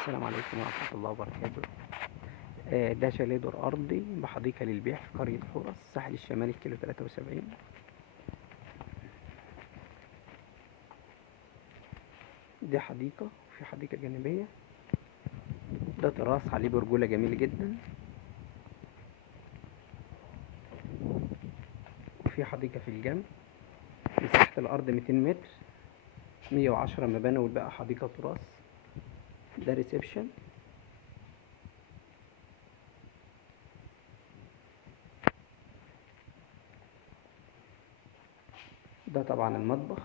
السلام عليكم ورحمة الله وبركاته. ده شاليه دور أرضي بحديقة للبيع في قرية حورس الساحل الشمالي كيلو 73. دي حديقة، في حديقة جانبية. ده تراس عليه برجولة جميل جدا، وفي حديقة في الجنب. مساحة الأرض 200 متر، 110 مباني والباقي حديقة تراس. ده ريسبشن. ده طبعا المطبخ.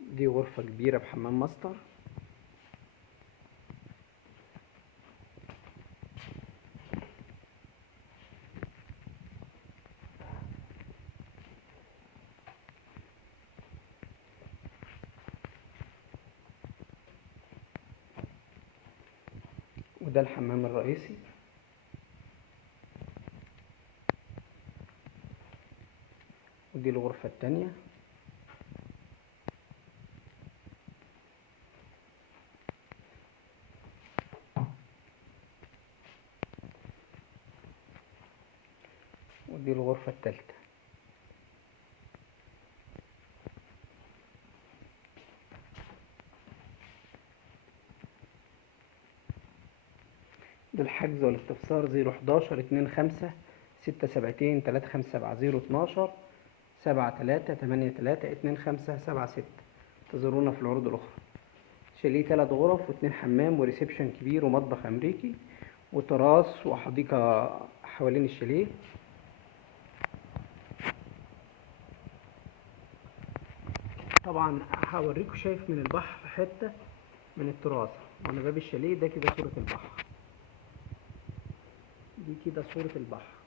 دي غرفة كبيرة بحمام ماستر. وده الحمام الرئيسي. ودي الغرفة التانية. ودي الغرفة التالتة. للحجز والاستفسار 011 25 672 357 012 73 83 25 76. انتظرونا في العروض الأخرى. شاليه 3 غرف و2 حمام وريسبشن كبير ومطبخ أمريكي وتراس وحديقة حوالين الشاليه. طبعا هوريكم شايف من البحر حتة من التراس وانا باب الشاليه. ده كده صورة البحر، دي كده صورة البحر.